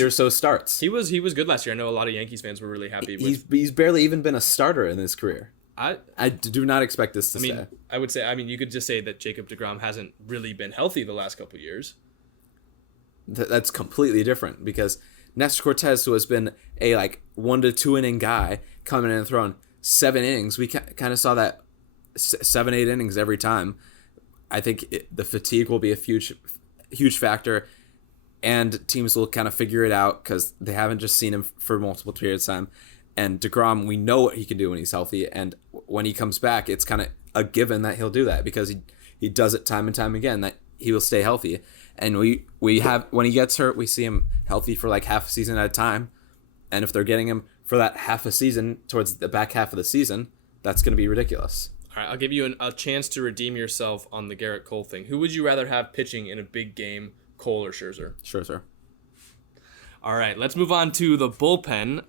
or so starts. He was good last year. I know a lot of Yankees fans were really happy with. He's barely even been a starter in his career. I do not expect this to stay. I would say, you could just say that Jacob deGrom hasn't really been healthy the last couple of years. That's completely different because Nestor Cortez, who has been a 1 to 2 inning guy, coming in and throwing 7 innings, we kind of saw that 7-8 innings every time. I think the fatigue will be a huge factor, and teams will kind of figure it out because they haven't just seen him for multiple periods of time. And DeGrom, we know what he can do when he's healthy, and when he comes back, it's kind of a given that he'll do that because he does it time and time again, that he will stay healthy. And we have, when he gets hurt, we see him healthy for half a season at a time, and if they're getting him for that half a season towards the back half of the season, that's going to be ridiculous. All right, I'll give you a chance to redeem yourself on the Garrett Cole thing. Who would you rather have pitching in a big game, Cole or Scherzer? Scherzer. All right, let's move on to the bullpen.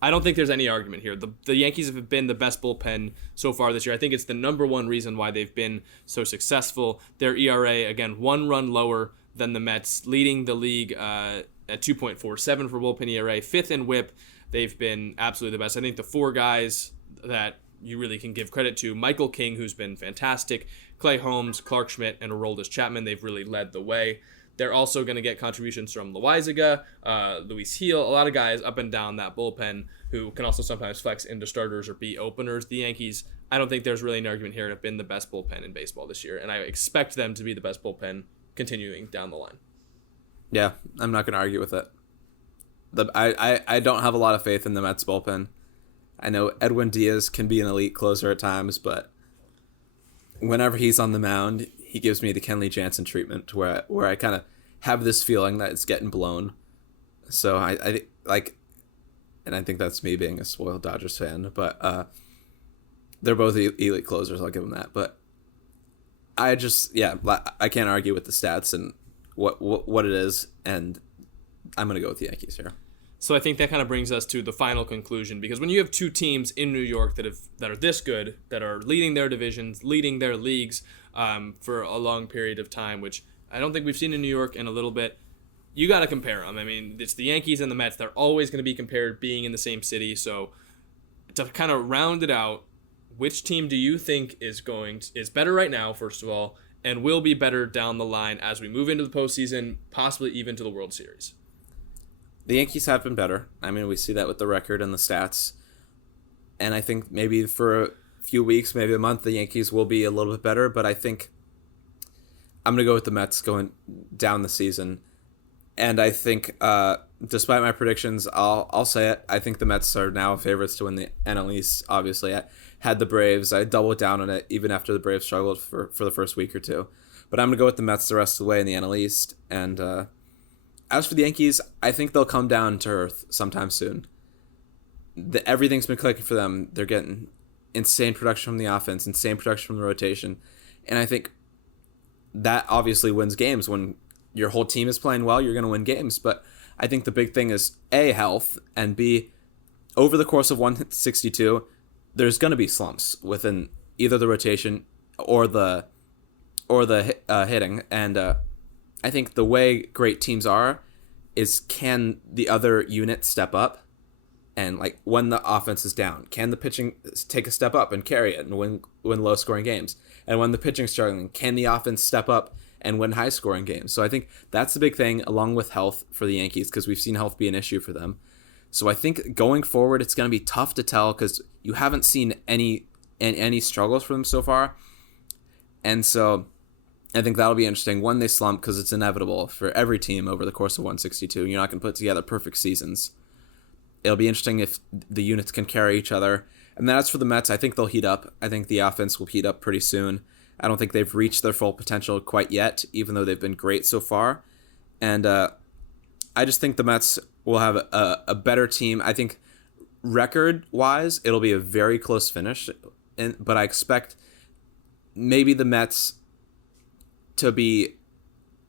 I don't think there's any argument here. The Yankees have been the best bullpen so far this year. I think it's the number one reason why they've been so successful. Their ERA, again, 1 run lower than the Mets, leading the league at 2.47 for bullpen ERA, 5th in WHIP. They've been absolutely the best. I think the 4 guys that you really can give credit to, Michael King, who's been fantastic, Clay Holmes, Clark Schmidt, and Aroldis Chapman, they've really led the way. They're also going to get contributions from Loaizaga, Luis Gil, a lot of guys up and down that bullpen who can also sometimes flex into starters or be openers. The Yankees, I don't think there's really an argument here to have been the best bullpen in baseball this year, and I expect them to be the best bullpen continuing down the line. Yeah, I'm not going to argue with it. I don't have a lot of faith in the Mets bullpen. I know Edwin Diaz can be an elite closer at times, but whenever he's on the mound, he gives me the Kenley Jansen treatment where I kind of have this feeling that it's getting blown. So I think that's me being a spoiled Dodgers fan, but they're both elite closers. I'll give them that. But I can't argue with the stats and what it is, and I'm going to go with the Yankees here. So I think that kind of brings us to the final conclusion, because when you have 2 teams in New York that are this good, that are leading their divisions, leading their leagues for a long period of time, which I don't think we've seen in New York in a little bit, you got to compare them. I mean, it's the Yankees and the Mets. They're always going to be compared being in the same city. So to kind of round it out, which team do you think is better right now, first of all, and will be better down the line as we move into the postseason, possibly even to the World Series? The Yankees have been better. I mean, we see that with the record and the stats. And I think maybe for a few weeks, maybe a month, the Yankees will be a little bit better. But I think I'm going to go with the Mets going down the season. And I think, despite my predictions, I'll say it. I think the Mets are now favorites to win the NL East. Obviously, I had the Braves. I doubled down on it even after the Braves struggled for the first week or two. But I'm going to go with the Mets the rest of the way in the NL East. And as for the Yankees, I think they'll come down to earth sometime soon. Everything's been clicking for them. They're getting insane production from the offense, insane production from the rotation. And I think that obviously wins games. When your whole team is playing well, you're going to win games. But I think the big thing is, A, health, and B, over the course of 162, there's going to be slumps within either the rotation or the hitting. And I think the way great teams are is, can the other unit step up? And when the offense is down, can the pitching take a step up and carry it and win low scoring games? And when the pitching's struggling, can the offense step up and win high scoring games? So I think that's the big thing, along with health for the Yankees, because we've seen health be an issue for them. So I think going forward, it's going to be tough to tell because you haven't seen any struggles for them so far. And so I think that'll be interesting when they slump, because it's inevitable for every team over the course of 162. You're not going to put together perfect seasons. It'll be interesting if the units can carry each other. And then as for the Mets, I think they'll heat up. I think the offense will heat up pretty soon. I don't think they've reached their full potential quite yet, even though they've been great so far. And I just think the Mets will have a better team. I think record-wise, it'll be a very close finish. But I expect maybe the Mets to be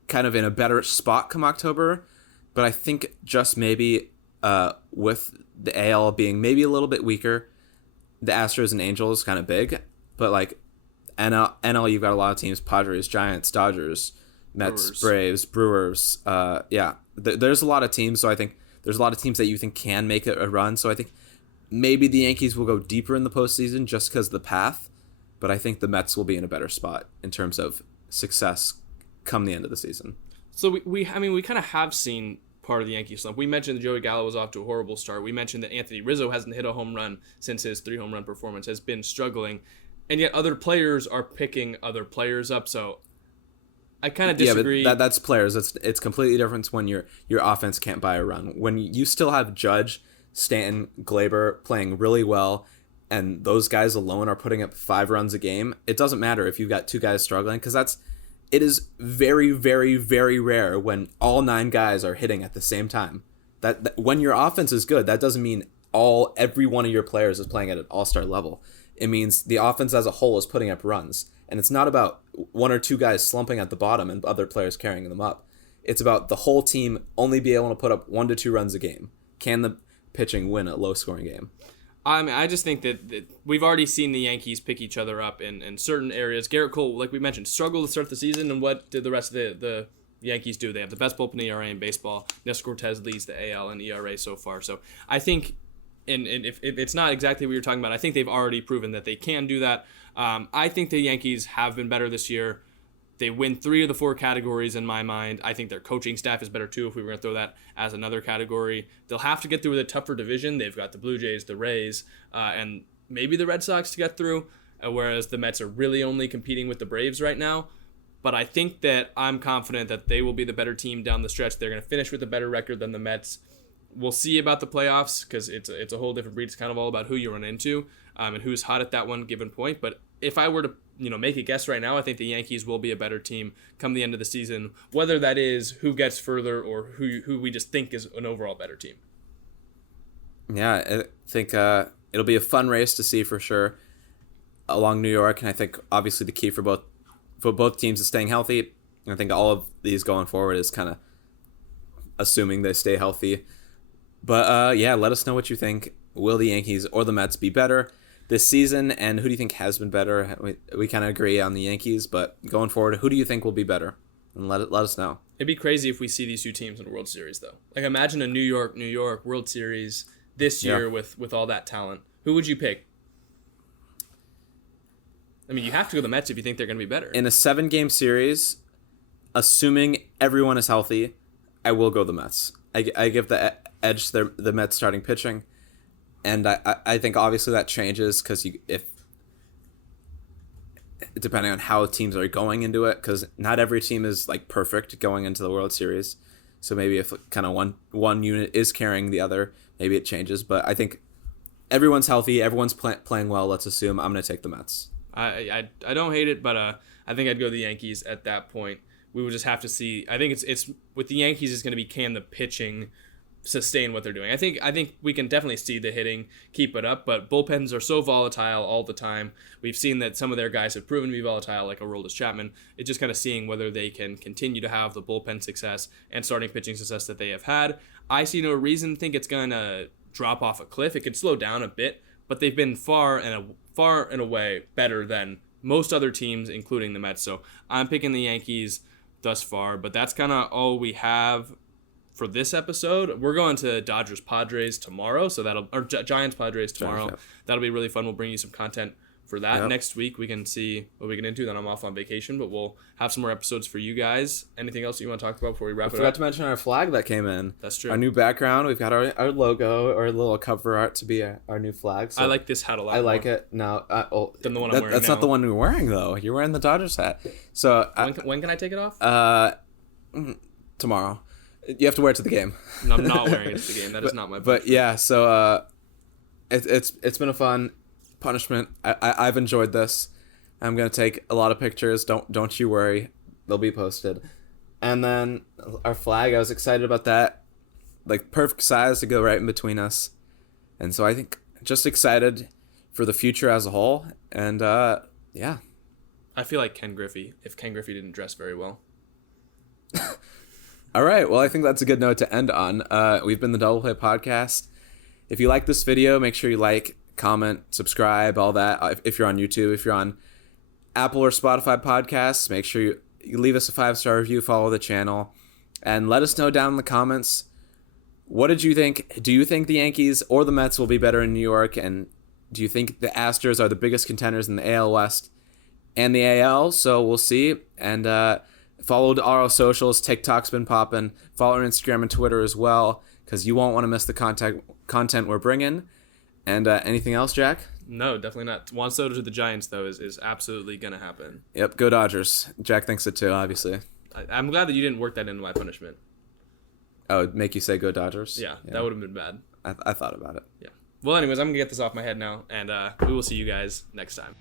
kind of in a better spot come October. But I think just maybe with the AL being maybe a little bit weaker, the Astros and Angels kind of big. But NL, you've got a lot of teams: Padres, Giants, Dodgers, Mets, Braves, Brewers. There's a lot of teams. So I think there's a lot of teams that you think can make a run. So I think maybe the Yankees will go deeper in the postseason just because of the path, but I think the Mets will be in a better spot in terms of success come the end of the season. So we kind of have seen part of the Yankee slump. We mentioned that Joey Gallo was off to a horrible start. We mentioned that Anthony Rizzo hasn't hit a home run since his 3 home run performance, has been struggling, and yet other players are picking other players up. So I kind of disagree. Yeah, but that's players. It's completely different when your offense can't buy a run. When you still have Judge, Stanton, Glaber playing really well, and those guys alone are putting up 5 runs a game, it doesn't matter if you've got 2 guys struggling, because it is very, very, very rare when all 9 guys are hitting at the same time. That when your offense is good, that doesn't mean every one of your players is playing at an all-star level. It means the offense as a whole is putting up runs. And it's not about 1 or 2 guys slumping at the bottom and other players carrying them up. It's about the whole team only be able to put up 1 to 2 runs a game. Can the pitching win a low-scoring game? I mean, I just think that we've already seen the Yankees pick each other up in certain areas. Garrett Cole, like we mentioned, struggled to start the season, and what did the rest of the Yankees do? They have the best bullpen ERA in baseball. Nestor Cortez leads the AL in ERA so far. So I think, and if it's not exactly what you're talking about, I think they've already proven that they can do that. I think the Yankees have been better this year. They win 3 of the 4 categories in my mind. I think their coaching staff is better too, if we were going to throw that as another category. They'll have to get through with a tougher division. They've got the Blue Jays, the Rays, and maybe the Red Sox to get through, whereas the Mets are really only competing with the Braves right now. But I think that I'm confident that they will be the better team down the stretch. They're going to finish with a better record than the Mets. We'll see about the playoffs, because it's a whole different breed. It's kind of all about who you run into and who's hot at that one given point. But if I were to make a guess right now, I think the Yankees will be a better team come the end of the season, whether that is who gets further or who we just think is an overall better team. Yeah, I think it'll be a fun race to see for sure along New York, and I think obviously the key for both teams is staying healthy. And I think all of these going forward is kind of assuming they stay healthy. But yeah, let us know what you think. Will the Yankees or the Mets be better this season, and who do you think has been better? We kind of agree on the Yankees, but going forward, who do you think will be better? And let us know. It'd be crazy if we see these 2 teams in a World Series, though. Like, imagine a New York World Series this year with all that talent. Who would you pick? I mean, you have to go the Mets if you think they're going to be better. In a 7-game series, assuming everyone is healthy, I will go the Mets. I give the edge to the Mets starting pitching. And I think obviously that changes because if depending on how teams are going into it, because not every team is like perfect going into the World Series. So maybe if kind of one unit is carrying the other, maybe it changes. But I think everyone's healthy, everyone's playing well. Let's assume I'm going to take the Mets. I don't hate it, but I think I'd go the Yankees at that point. We would just have to see. I think it's with the Yankees, it's going to be, can the pitching sustain what they're doing. I think we can definitely see the hitting keep it up, but bullpens are so volatile all the time. We've seen that some of their guys have proven to be volatile, like Aroldis Chapman. It's just kind of seeing whether they can continue to have the bullpen success and starting pitching success that they have had. I see no reason to think it's going to drop off a cliff. It could slow down a bit, but they've been far and away better than most other teams, including the Mets. So I'm picking the Yankees thus far, but that's kind of all we have for this episode. We're going to Dodgers Padres tomorrow, or Giants Padres tomorrow. Giants, yeah. That'll be really fun. We'll bring you some content for that. Yep. Next week we can see what we get into. Then I'm off on vacation, but we'll have some more episodes for you guys. Anything else you want to talk about before we wrap it up? Forgot to mention our flag that came in. That's true. Our new background. We've got our logo, our little cover art to be our new flag. So I like this hat a lot. I like it now. Than the one I'm wearing That's now. not the one you're wearing though. You're wearing the Dodgers hat. So when can I take it off? Tomorrow. You have to wear it to the game. No, I'm not wearing it to the game. That is not my. But yeah, so it's been a fun punishment. I've enjoyed this. I'm gonna take a lot of pictures. Don't you worry, they'll be posted. And then our flag, I was excited about that. Like perfect size to go right in between us. And so I think just excited for the future as a whole. And yeah. I feel like Ken Griffey, if Ken Griffey didn't dress very well. All right. Well, I think that's a good note to end on. We've been the Double Play Podcast. If you like this video, make sure you like, comment, subscribe, all that. If you're on YouTube, if you're on Apple or Spotify podcasts, make sure you leave us a 5-star review, follow the channel, and let us know down in the comments What did you think? Do you think the Yankees or the Mets will be better in New York? And do you think the Astros are the biggest contenders in the AL West and the AL? So we'll see. And follow our socials. TikTok's been popping. Follow our Instagram and Twitter as well, because you won't want to miss the content we're bringing. And anything else, Jack? No, definitely not. Juan Soto to the Giants, though, is absolutely going to happen. Yep, go Dodgers. Jack thinks it too, obviously. I'm glad that you didn't work that into my punishment. Oh, it'd make you say go Dodgers? Yeah. That would have been bad. I thought about it. Yeah. Well, anyways, I'm going to get this off my head now, and we will see you guys next time.